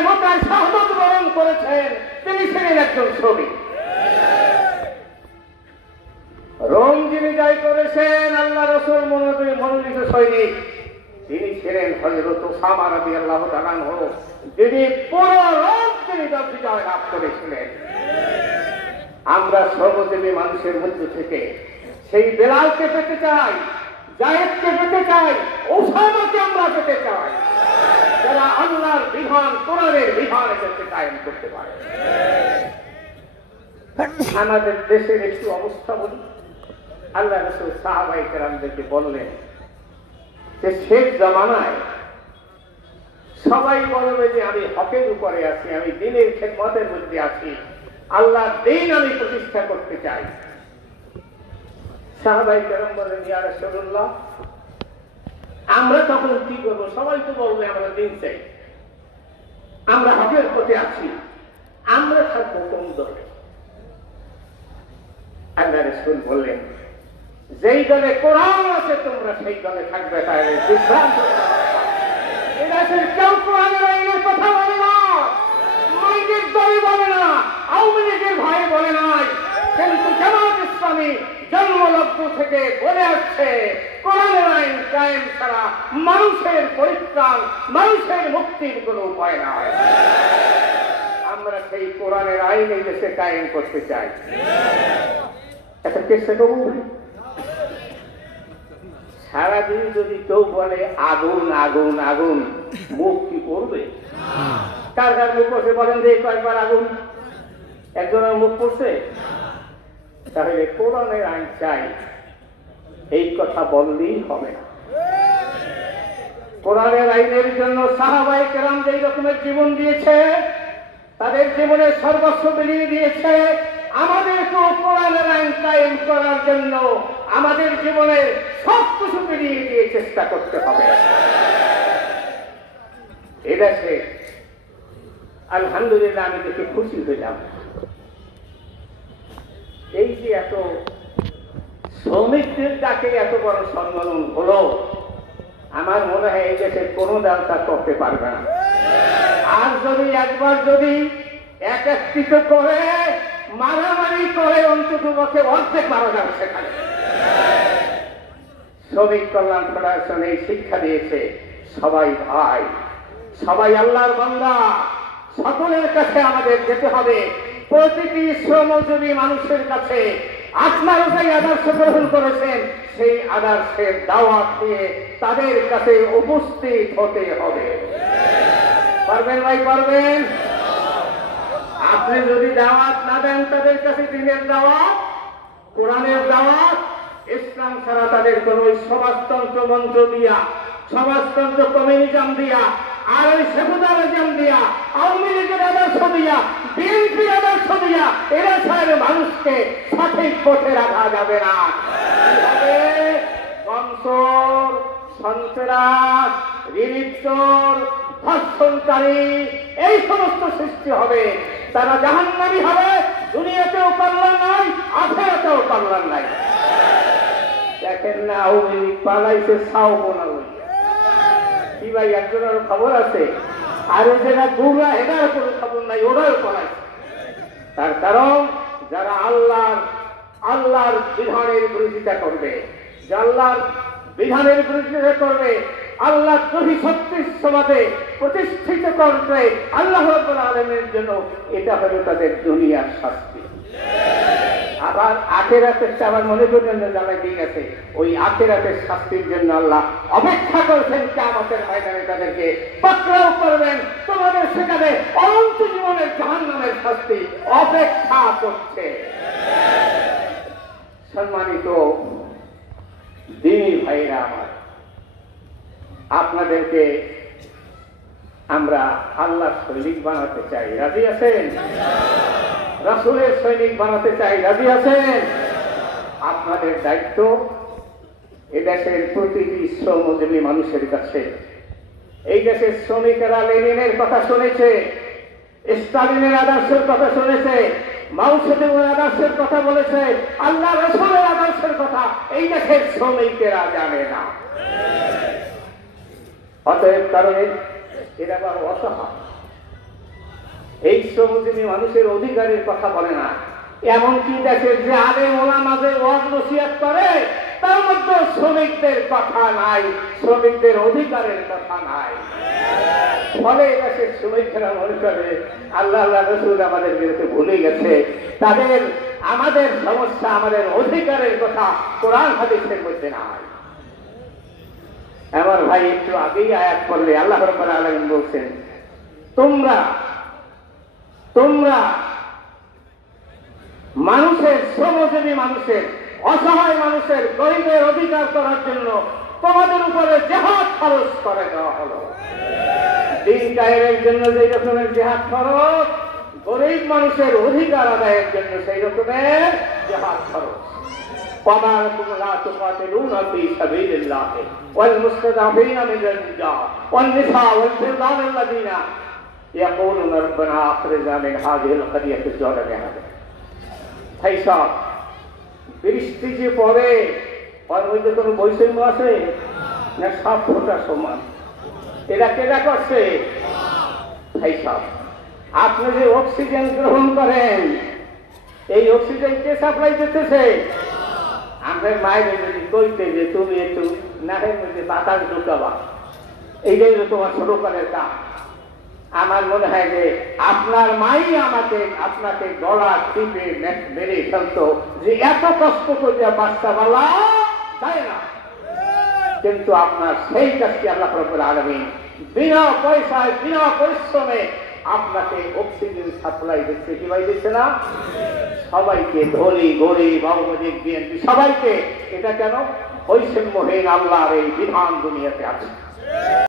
মক্কায় মক্কায় শাহাদাত বরণ করেছেন, তিনি ছিলেন একজন শ্রমিক। রোম যিনি জয় করেছেন, আল্লাহ রাসূল মনোনীত সৈনিক, তিনি ছিলেন হযরত উসামা রাদিয়াল্লাহু তাআলা আনহু, যিনি পুরো রোম তিনি বিজয় লাভ করেছিলেন। আমরা সর্বজীবী মানুষের মধ্য থেকে সেই বেলালকে পেতে চাই, জায়েদকে পেতে চাই, উসামাকে আমরা পেতে চাই, যারা আল্লাহর বিধান, কোরআনের বিধান এটাকে কায়েম করতে পারে। আমাদের দেশের একটু অবস্থা বলি। আল্লাহ রাসূল সাহাবায়ে কেরামদেরকে বললেন যে শেষ জামানায় সবাই বলবে যে আমি হকের উপরে আছি, আমি দ্বীনের খেদমতের মধ্যে আছি, আল্লাহর দ্বীন আমি প্রতিষ্ঠা করতে চাই। সাহাবায়ে কেরাম বলেন, ইয়া রাসূলুল্লাহ, আমরা তখন কি করবো? সবাই তো বলবে আমরা দ্বীন চাই, আমরা হকের পথে আছি, আমরা থাকবো কোন দলে? আল্লাহ রাসূল বললেন, যেই দলে কোরআন আছে তোমরা সেই দলে থাকবে। তাহলে বিভ্রান্ত এদেশের কেউ কোরআনের আইনের কথা বলে না, মাইকের দলে বলে না, আওয়ামী লীগের ভাই বলে নাই, কিন্তু জামাত ইসলামী জন্মলগ্ন থেকে বলে আসছে কোরআনের আইন কায়েম ছাড়া মানুষের পরিত্রাণ, মানুষের মুক্তির কোনো উপায় নাই। আমরা সেই কোরআনের আইন এই দেশে কায়েম করতে চাই। একটা চেষ্টা করবো। সারাদিন যদি কেউ বলে আগুন আগুন আগুন, মুখ কি করবে? কার কার মুখ পড়ছে বলেন যে কয়েকবার আগুন? একজনের মুখ পড়ছে? তাহলে কোরআনের আইন চাই, এই কথা বললেই হবে না। কোরআনের আইনের জন্য সাহাবায়ে কেরাম যেই রকমের জীবন দিয়েছে, তাদের জীবনের সর্বস্ব বিলিয়ে দিয়েছে, আমাদেরকেও কোরআনের আইন কায়েম করার জন্য আমাদের জীবনের সব কিছু বিলিয়ে দিয়ে চেষ্টা করতে হবে। এদেশে আলহামদুলিল্লাহ আমি দেখে খুশি হইলাম, এই যে এত শ্রমিকদের ডাকে এত বড় সম্মেলন হলো, আমার মনে হয় এই দেশের কোনো দল তা করতে পারবে না। আর যদি একবার যদি একত্রিত করে মারামারি করে, অন্তত পক্ষে অর্ধেক মারা যাবে সেখানে। শ্রমিক কল্যাণ ফেডারেশন এই শিক্ষা দিয়েছে, সবাই ভাই, সবাই আল্লাহর বান্দা, সকলের কাছে আমাদের যেতে হবে। প্রতিটি শ্রমজীবী মানুষের কাছে আপনারা যে আদর্শ গ্রহণ করেছেন, সেই আদর্শের দাওয়াত দিয়ে তাদের কাছে উপস্থিত হতে হবে। পারবেন ভাই, পারবেন? আপনি যদি দাওয়াত না দেন তাদের কাছে, দিনের দাওয়াত, কোরআনের দাওয়াত, ইসলাম ছাড়া তাদের কোন ওই সমাজতন্ত্র মন্ত্র দিয়া, সমাজতন্ত্র কমিউনিজম দিয়া, আর ওই সেকুলারিজম দিয়া, আওয়ামী লীগের আদর্শ দিয়া, বিএনপির আদর্শ দিয়া এরা ছাড়া মানুষকে সঠিক পথে রাখা যাবে না। বংশর, সন্ত্রাস, রিলিপ্টর, ধর্ষণকারী, এই সমস্ত সৃষ্টি হবে। তারা জাহান্নামী হবে, দুনিয়াতেও কল্যাণ নাই, আখিরাতেও কল্যাণ নাই। দেখেন না, আওয়ামী লীগ পালাইছে সাও বোনা লইয়া। কি ভাই, একজনের খবর আছে? আর ওই যেটা গুড়া, এটার কোনো খবর নাই, ওরাও পালাইছে। তার কারণ যারা আল্লাহর বিধানের বিরোধিতা করবে, যে আল্লাহর বিধানের বিরোধিতা করবে, আল্লাহ দ্রোহী শক্তির সমাজে প্রতিষ্ঠিত করবে আল্লাহ রাব্বুল আলামিনের জন্য, এটা হলো তাদের দুনিয়ার শাস্তি। আবার আখিরাতের আবার মনে করবেন না জানাই দিয়ে গেছে, ওই আখিরাতের শাস্তির জন্য আল্লাহ অপেক্ষা করছেন, কিয়ামতের ময়দানে তাদেরকে পাকড়াও করবেন, তোমাদের সেখানে অনন্ত জীবনের জাহান্নামের শাস্তি অপেক্ষা করছে। সম্মানিত দ্বীনী ভাইরা আমার, আপনাদেরকে আমরা আল্লাহর সৈনিক বানাতে চাই, রাজি আছেন? রাসূলের সৈনিক বানাতে চাই, রাজি আছেন? আপনাদের দায়িত্ব এদেশের প্রতিটি শ্রমজীবী মানুষের কাছে। এই দেশের শ্রমিকেরা লেনিনের কথা শুনেছে, স্টালিনের আদর্শের কথা শুনেছে, মাও সেতুংয়ের আদর্শের কথা বলেছে, আল্লাহ রাসূলের আদর্শের কথা এই দেশের শ্রমিকেরা জানে না। অতএব কারণে এরা বড় অসহায়, এই শ্রমজীবী মানুষের অধিকারের কথা বলে না। এমনকি দেশের যে আলেম ওলামাদের ওয়াজ নসিহত করে তার মধ্যে শ্রমিকদের কথা নাই, শ্রমিকদের অধিকারের কথা নাই। ফলে দেশের শ্রমিকরা মনে করে আল্লাহ রাসূল আমাদের বিরুদ্ধে ভুলে গেছে, তাদের আমাদের সমস্যা, আমাদের অধিকারের কথা কোরআন হাদিসের মধ্যে নাই। আমার ভাই একটু আগেই আয়াত পড়লে আল্লাহ রাব্বুল আলামিন বলছেন, তোমরা মানুষের, শ্রমজীবী মানুষের, অসহায় মানুষের, গরিবের অধিকার করার জন্য তোমাদের উপরে জিহাদ খরচ করে দেওয়া হলো। দিন কায়েমের জন্য যে রকমের জিহাদ খরচ, গরিব মানুষের অধিকার আদায়ের জন্য সেই রকমের জিহাদ খরচ। وما لكم لا تقاتلون في سبيل الله والمستضعفين من الرجال والنساء والولدان الذين يقولون ربنا اخرجنا من هذه القرية الظالمة। ভাই সাহেব, বৃষ্টি যে পড়ে ওর মধ্যে কোনো বৈষম্য আছে না? সব ফোটা সমান। এরা কেটা করছে? ভাই সাহেব, আপনি যে অক্সিজেন গ্রহণ করেন, এই অক্সিজেন কে সাপ্লাই দিতেছে? আমাদের মায়ের যদি কইতে যে তুমি একটু নাহের মধ্যে বাতাস ঢুকাবা, এইটাই তো তোমার ছোটকালের কাজ। আমার মনে হয় যে আপনার মাই আপনাকে গলা টিপে মেরে ফেলতো, যে এত কষ্ট করে বাচ্চা বলা যায় না। কিন্তু আপনার সেই কাজটি আল্লাহ রাব্বুল আলামিন বিনা পয়সায়, বিনা পরিশ্রমে আপনাকে অক্সিজেন সাপ্লাই দিচ্ছে। কি ভাই দিচ্ছে না? সবাইকে, ধনী গরিব আওয়ামী বিএনপি সবাইকে। এটা কেন? বৈষম্যহীন আল্লাহর এই বিধান দুনিয়াতে আছে।